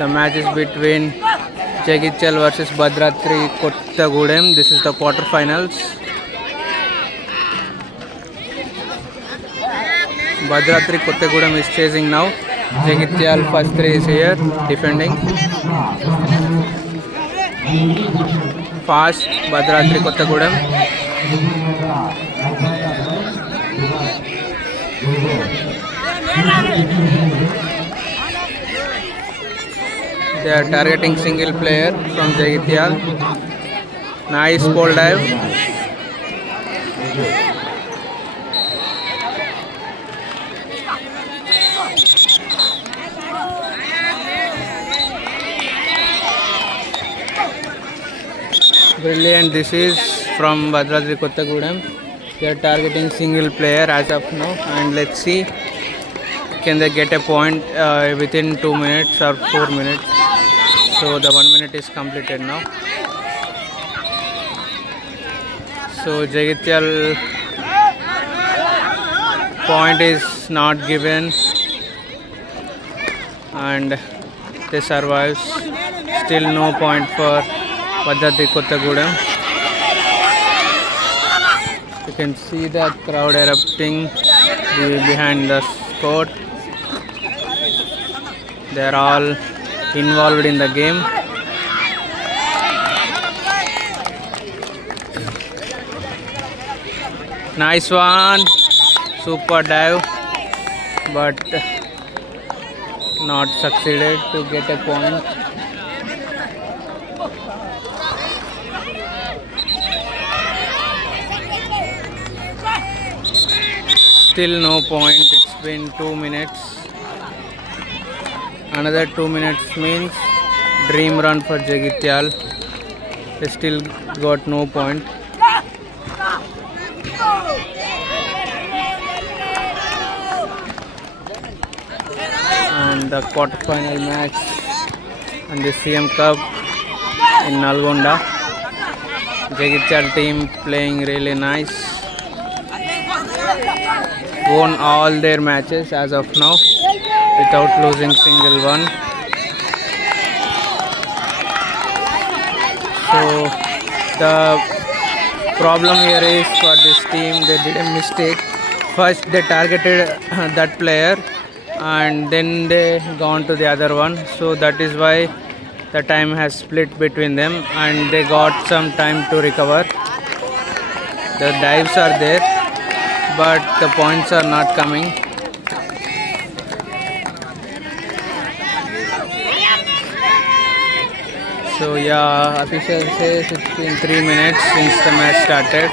The match is between Jagityal versus Bhadratri Kottagudem. This is the quarterfinals. Bhadratri Kottagudem is chasing now. Jagityal first three is here, defending. Fast, Bhadratri Kottagudem. They are targeting single player from Jagityal. Nice pole dive. Brilliant. This is from Bhadratri Kottagudem. They are targeting single player as of now, and let's see can they get a point within 2 minutes or 4 minutes. So the 1 minute is completed now. So Jagityal point is not given and they survive. Still no point for Bhadratri Kottagudem. You can see the crowd erupting behind the court. They are all involved in the game. Nice one, super dive, but not succeeded to get a point. Still no point. It's been 2 minutes. Another 2 minutes means dream run for Jagityal. They still got no point. And the quarterfinal match and the CM Cup in Nalgonda. Jagityal team playing really nice. Won all their matches as of now without losing single one. So the problem here is for this team, they did a mistake. First they targeted that player and then they gone to the other one. So that is why the time has split between them and they got some time to recover. The dives are there, but the points are not coming. So yeah, official says it's been 3 minutes since the match started.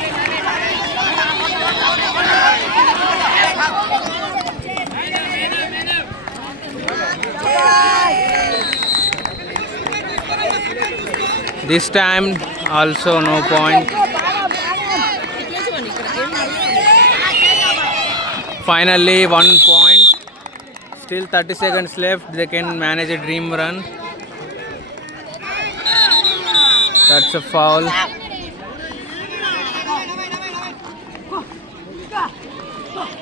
This time also no point. Finally 1 point. Still 30 seconds left. They can manage a dream run. That's a foul.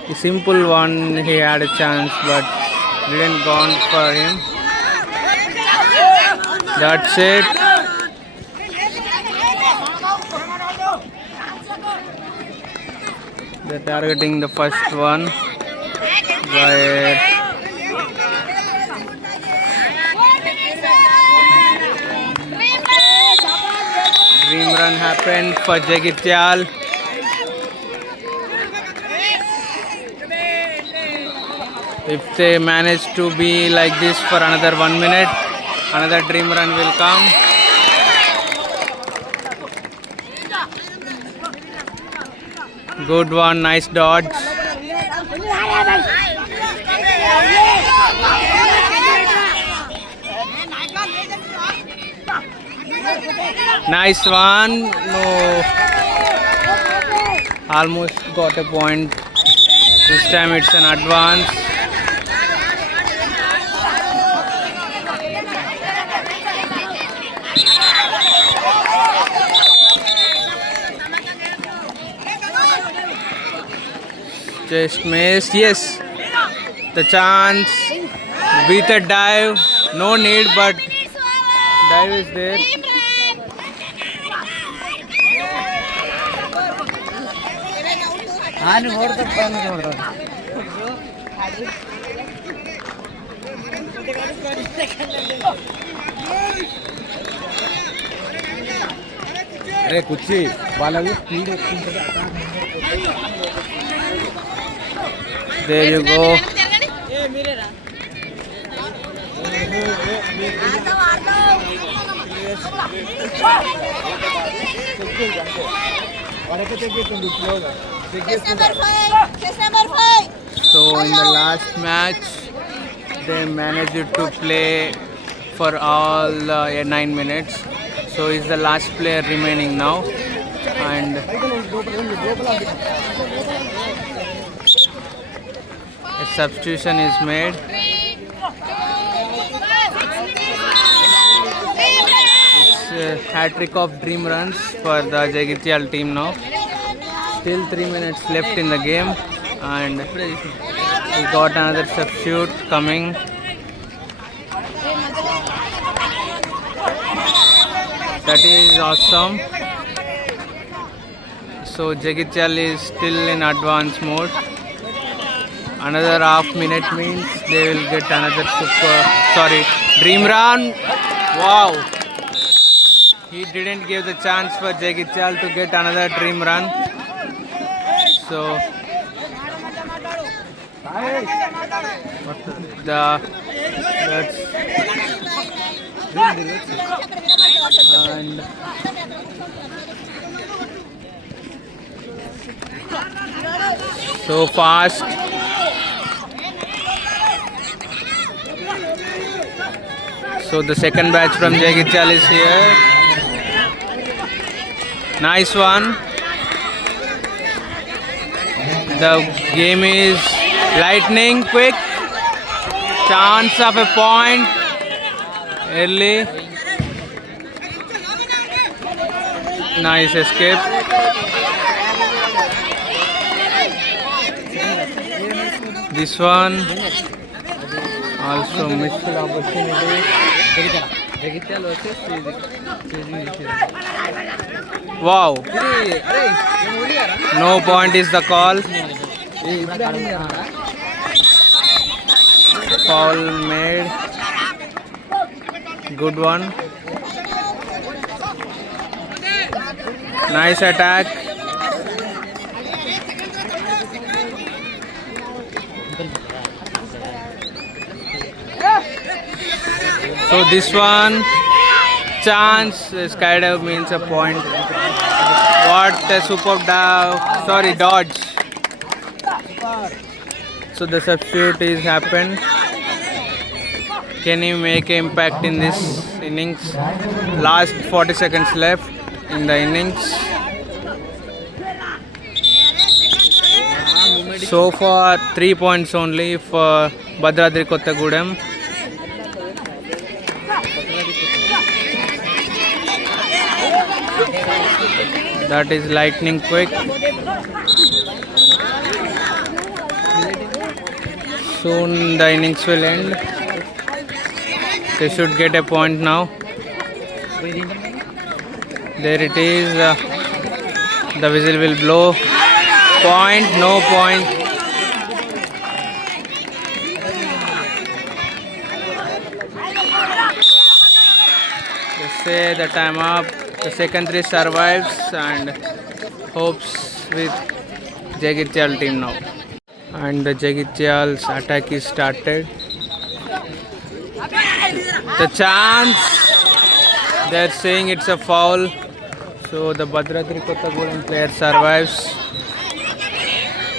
A simple one, he had a chance but didn't gone for him. That's it. They're targeting the first one where dream run happened for Jagityal. If they manage to be like this for another 1 minute, another dream run will come. Good one, nice dodge. Nice one. No. Almost got a point. This time it's an advance. Just missed. Yes. The chance. With a dive. No need, but dive is there. అరే కుర్చీ వాళ్ళకు speed There you go. So in the last match, they managed to play for all 9 minutes. So he's the last player remaining now, and a substitution is made. It's a hat-trick of dream runs for the Jagityal team now. Still 3 minutes left in the game, and we got another substitute coming. That is awesome. So Jagityal is still in advance mode. Another half minute means they will get another dream run. Wow! He didn't give the chance for Jagityal to get another dream run. So and so fast. So the second batch from Jagityal is here. Nice one. The game is lightning quick. Chance of a point early. Nice escape. This one also missed opportunity. Wow. No point is the call. Foul made. Good one. Nice attack. So this one, chance, skydive means a point. What a superb dodge. So the substitute is happened. Can he make an impact in this innings? Last 40 seconds left in the innings. So far 3 points only for Bhadradri Kottagudem. That is lightning quick. Soon the innings will end. They should get a point now. There it is. The whistle will blow. Point, no point. They say the time up. The second three survives and hopes with Jagityal team now. And the Jagityal's attack is started. The chance. They're saying it's a foul. So the Bhadradri Kottagudem player survives.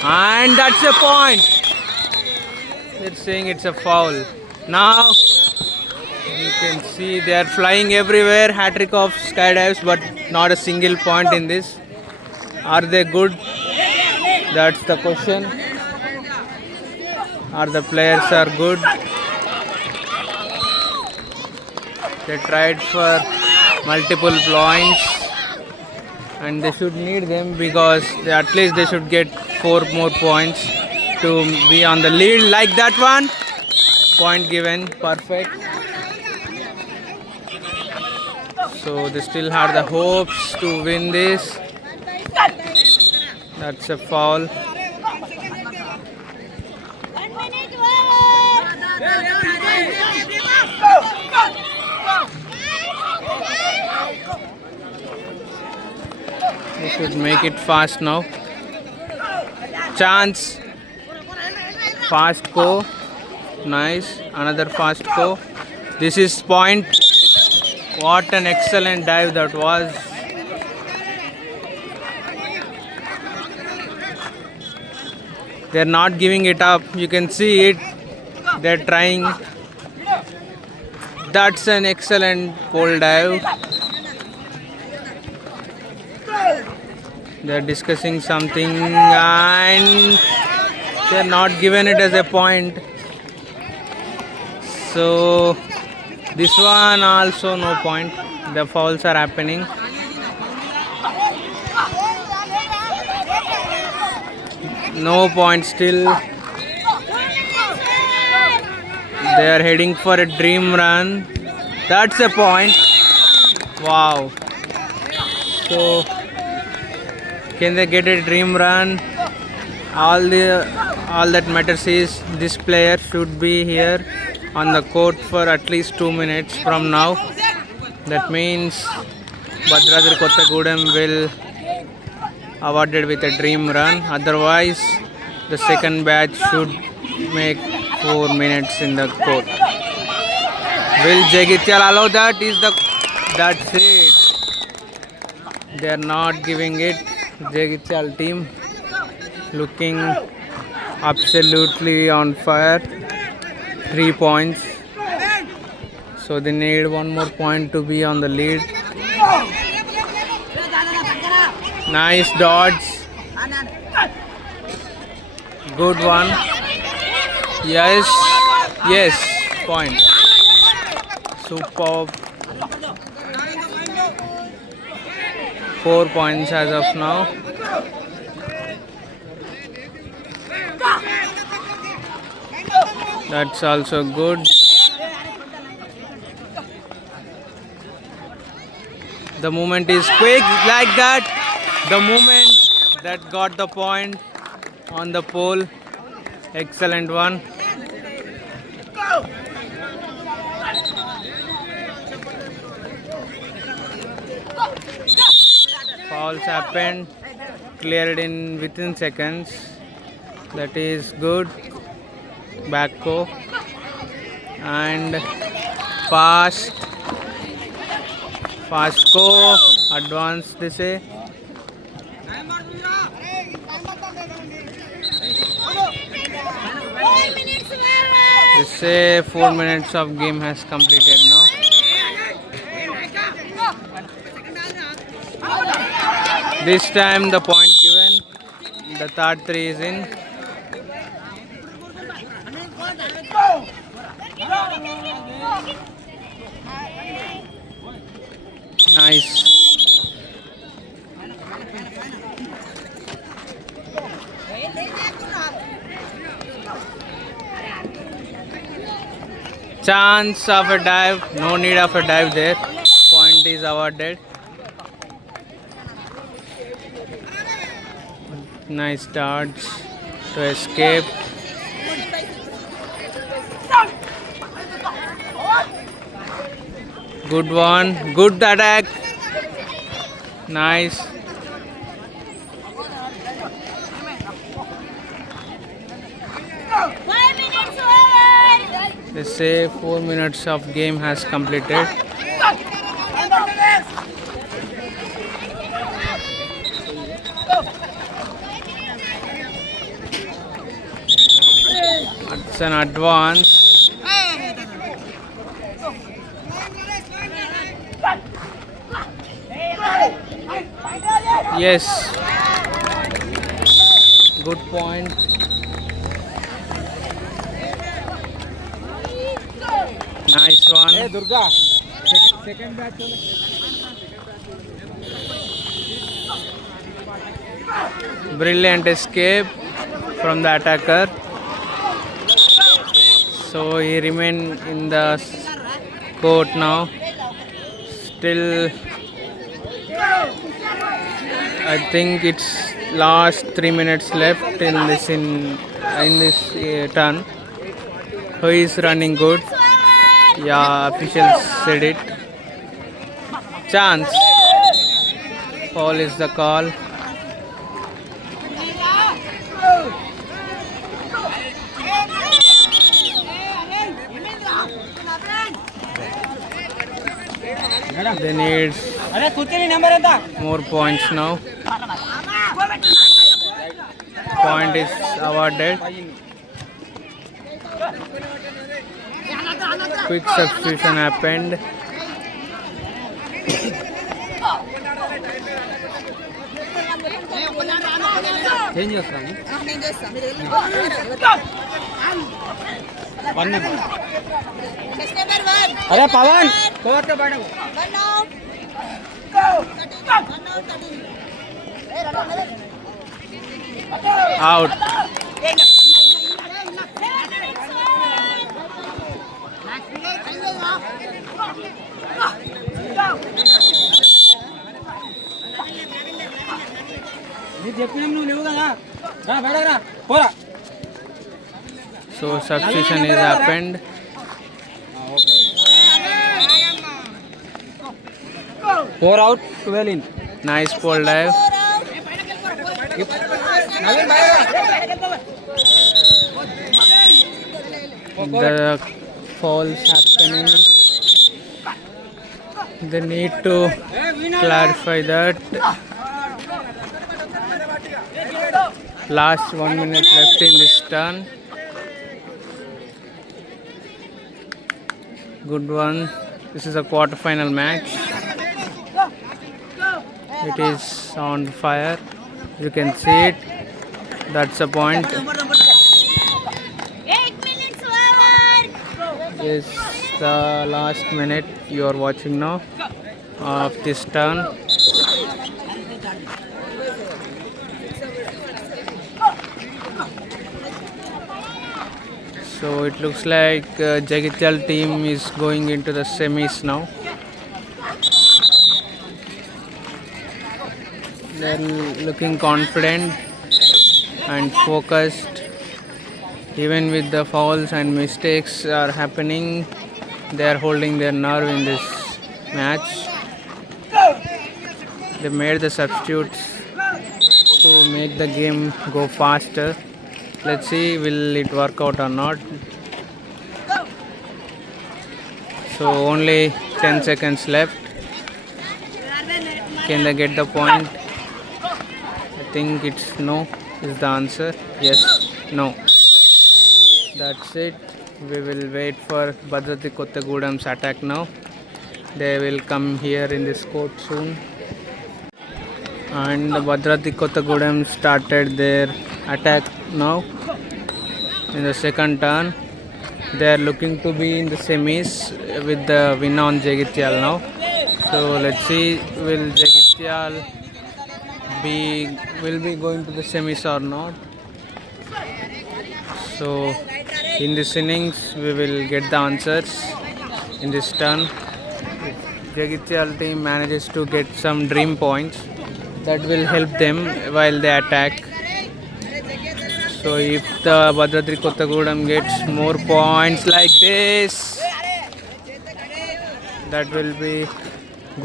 And that's a point. They're saying it's a foul. Now you can see they are flying everywhere. Hat-trick of skydives, but not a single point in this. Are they good? That's the question. Are the players are good? They tried for multiple points, and they should need them because at least they should get 4 more points to be on the lead. Like that one. Point given, perfect. So they still have the hopes to win this. That's a foul. They should make it fast now. Chance. Fast go. Nice. Another fast go. This is point. What an excellent dive that was. They're not giving it up. You can see it. They're trying. That's an excellent pole dive. They're discussing something and they're not given it as a point. So this one also no point. The fouls are happening. No point still. They are heading for a dream run. That's a point. Wow. So can they get a dream run? All that matters is this player should be here on the court for at least 2 minutes from now. That means Bhadradri Kottagudem will awarded with a dream run. Otherwise, the second batch should make 4 minutes in the court. Will Jagityal allow that? That's it. They are not giving it. Jagityal team looking absolutely on fire. 3 points. So they need one more point to be on the lead. Nice dodge. Good one. Yes. Yes. Point. Superb. 4 points as of now. That's also good. The movement is quick like that. The movement that got the point on the pole. Excellent one. Fouls happened. Cleared in within seconds. That is good. Back go. And fast go. Advance they say. They say 4 minutes of game has completed now. This time the point given. The third three is in. Nice. Chance of a dive. No need of a dive there. Point is awarded. Nice dodge to escape. Good one. Good attack. Nice. They say 4 minutes of game has completed. It's an advance. Yes. Good point. Nice one. Hey Durga. Second batch. Brilliant escape from the attacker. So he remain in the court now. Still, I think it's last 3 minutes left in this turn. Who is running good? Yeah, officials said it. Chance. Foul is the call. They need more points now. Point is awarded. Quick substitution happened. ఏం చేస్తాను అరే Pawan court పడవు Out. నీకు చెప్పినాం నువ్వు లేవు కదా రా బయటరా పోరా So substitution is happened. Four out 12 in Nice pole dive. Naveen బయటరా The fouls happening. They need to clarify that. Last 1 minute left in this turn. Good one. This is a quarter-final match. It is on fire. You can see it. That's the point. 8 minutes over. This is the last minute you are watching now of this turn. So it looks like Jagityal team is going into the semis now. They're looking confident and focused. Even with the fouls and mistakes are happening, they are holding their nerve in this match. They made the substitutes to make the game go faster. Let's see, will it work out or not? So only 10 seconds left. Can they get the point? I think it's no is the answer. Yes, no. That's it. We will wait for Bhadrathi Kottagudem's attack now. They will come here in this court soon. And Bhadrathi Kottagudem started their attack now. In the second turn, they are looking to be in the semis with the win on Jagityal now. So let's see, will Jagityal will be going to the semis or not? So in this innings, we will get the answers in this turn. If Jagityal team manages to get some dream points, that will help them while they attack. So if the Bhadrathi Kottagudem gets more points like this, that will be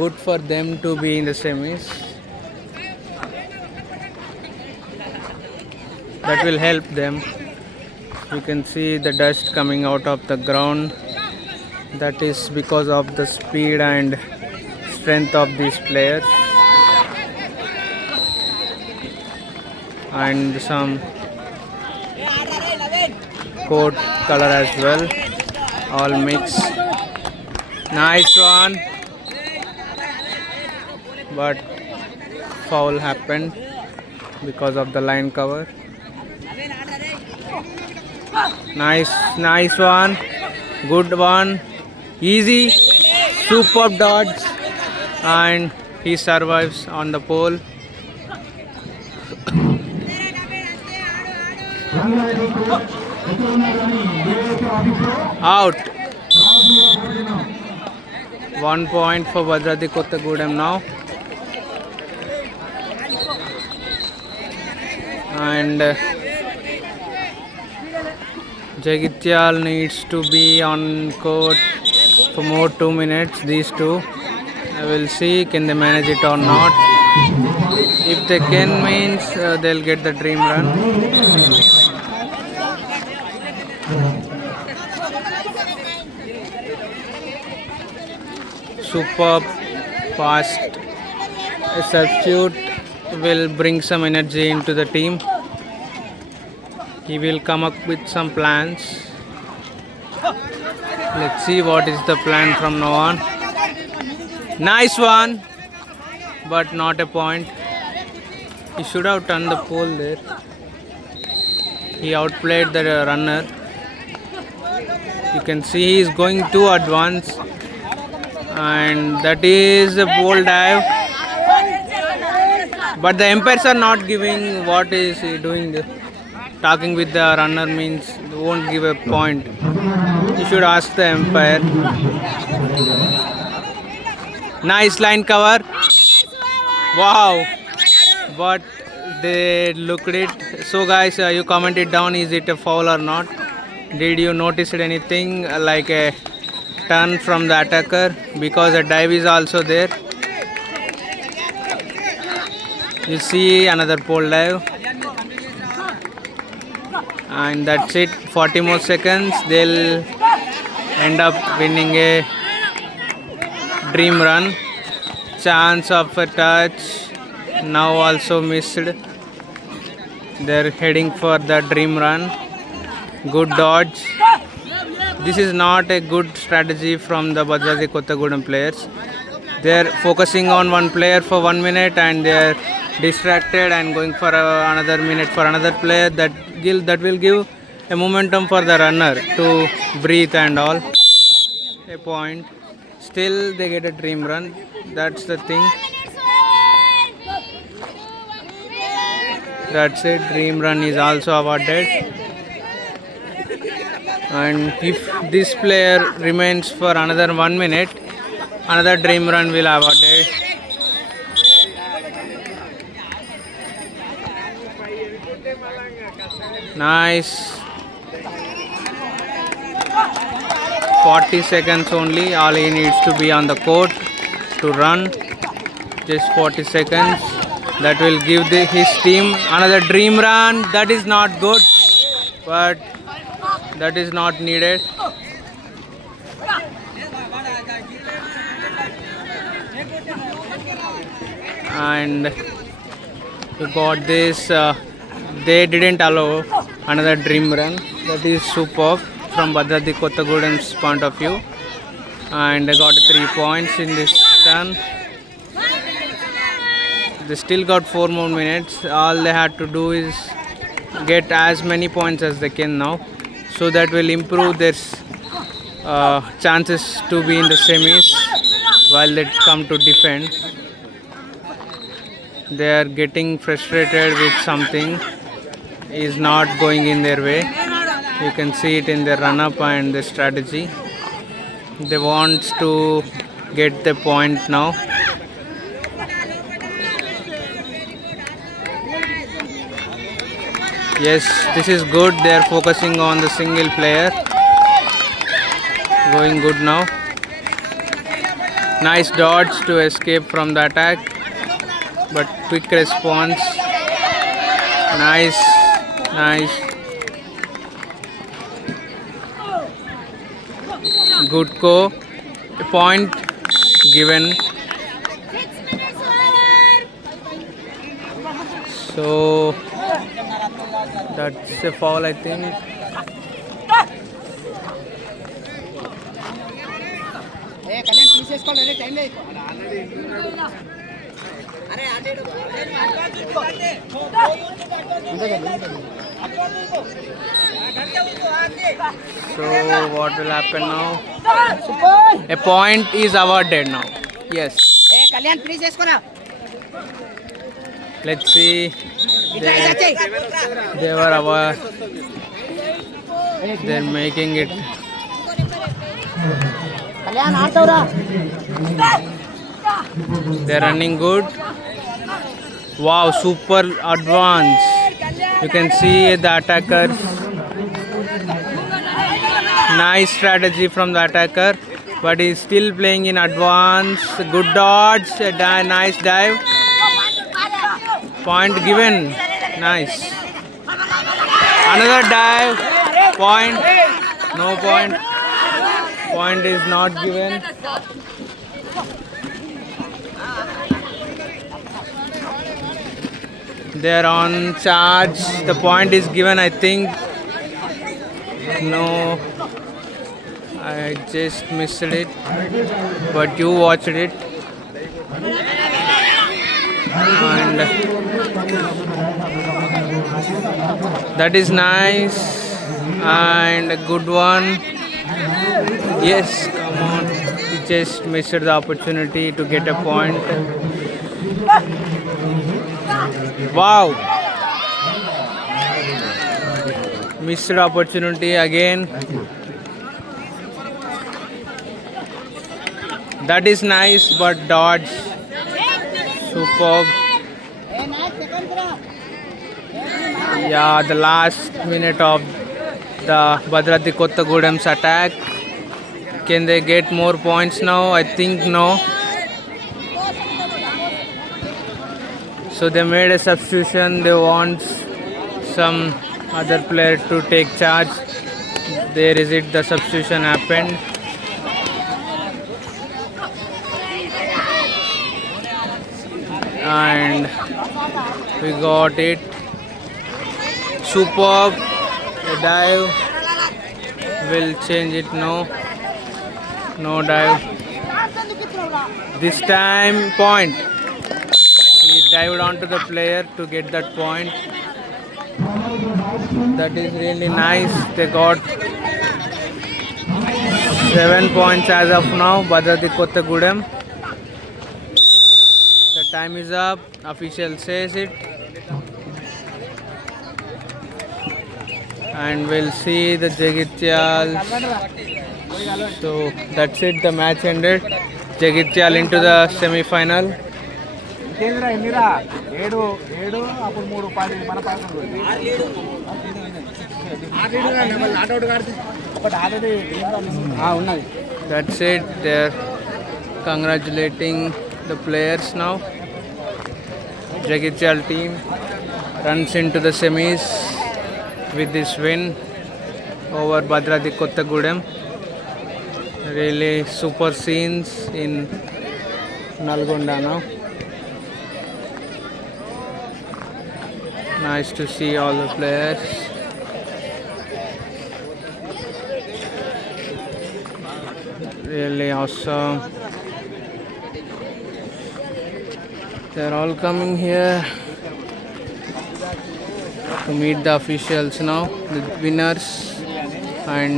good for them to be in the semis. That will help them. You can see the dust coming out of the ground. That is because of the speed and strength of these players. And some coat color as well, all mixed. Nice one, but foul happened because of the line cover. Nice one, good one, easy, superb dodge, and he survives on the pole. Out. 1 point for Bhadradi Kottagudem now. And Jagityal needs to be on court for more 2 minutes. These two, I will see can they manage it or not. If they can, means they'll get the dream run. Superb, fast. A substitute will bring some energy into the team. He will come up with some plans. Let's see what is the plan from now on. Nice one, but not a point. He should have turned the pole there. He outplayed the runner. You can see he is going too advanced, and that is a bold dive. But the umpires are not giving what is he doing there. Talking with the runner means won't give a point. You should ask the umpire. Nice line cover. Wow. But they looked it. So guys, you comment it down. Is it a foul or not? Did you notice anything like a turn from the attacker? Because a dive is also there. You see another pole dive. And that's it. 40 more seconds. They'll end up winning a dream run. Chance of a touch. Now also missed. They're heading for the dream run. Good dodge. This is not a good strategy from the Bhadradi Kottagudem players. They're focusing on one player for 1 minute and they're distracted and going for another minute for another player. That will give a momentum for the runner to breathe and all. A point. Still they get a dream run. That's the thing. That's it. Dream run is also awarded. And if this player remains for another 1 minute, another dream run will awarded. Nice. 40 seconds only. All he needs to be on the court to run. Just 40 seconds. That will give his team another dream run. That is not good, but that is not needed. And you got this. They didn't allow another dream run. That is superb from Bhadradi Kottagudem's point of view. And they got 3 points in this turn. They still got 4 more minutes. All they had to do is get as many points as they can now. So that will improve their chances to be in the semis while they come to defend. They are getting frustrated with something is not going in their way. You can see it in their run-up and the strategy. They want to get the point now. Yes, this is good. They are focusing on the single player. Going good now. Nice dodge to escape from the attack. But quick response. Nice. Nice. Good go. A point given. 6 minutes over. So that's a foul, I think. So what will happen now? A point is awarded now. Yes. Let's see. They were They're making it. Kalyan ఆడతావురా They're running good. Wow, super advance. You can see the attackers. Nice strategy from the attacker, but he's still playing in advance. Good dodge, nice dive. Point given. Nice. Another dive. Point. No point. Point is not given. They're on charge. The point is given, I think. No, I just missed it, but you watched it. And that is nice and a good one. Yes, come on. He just missed the opportunity to get a point. Wow. Missed opportunity again. That is nice, but dodge. Superb. Yeah, the last minute of the Bhadradri Kottagudem's attack. Can they get more points now? I think no. So they made a substitution. They want some other player to take charge. There is it, the substitution happened. And we got it. Superb. A dive. Will change it. No dive. This time point. He dived onto the player to get that point. That is really nice. They got 7 points as of now. Bhadradri Kottagudem. The time is up. Official says it. And we'll see the Jagityal. So that's it. The match ended. Jagityal into the semi-final. ఇంకేంద్రా ఎన్నిరా 7 అప్పుడు 3 10 మన పాత్ర ఉన్నది. That's it. They're congratulating the players now. Jagityal team runs into the semis with this win over Bhadradri Kottagudem. Really super scenes in Nalgonda now. Nice to see all the players. Really awesome. They're all coming here to meet the officials now, the winners, and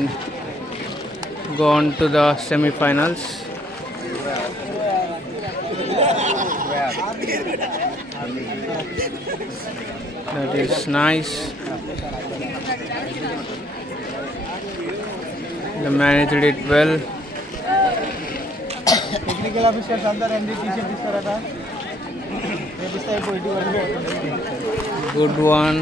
go on to the semi-finals. That is nice. They managed it well. Technical officers అందరూ ఎన్ని T shirt ఇస్తారట Good one.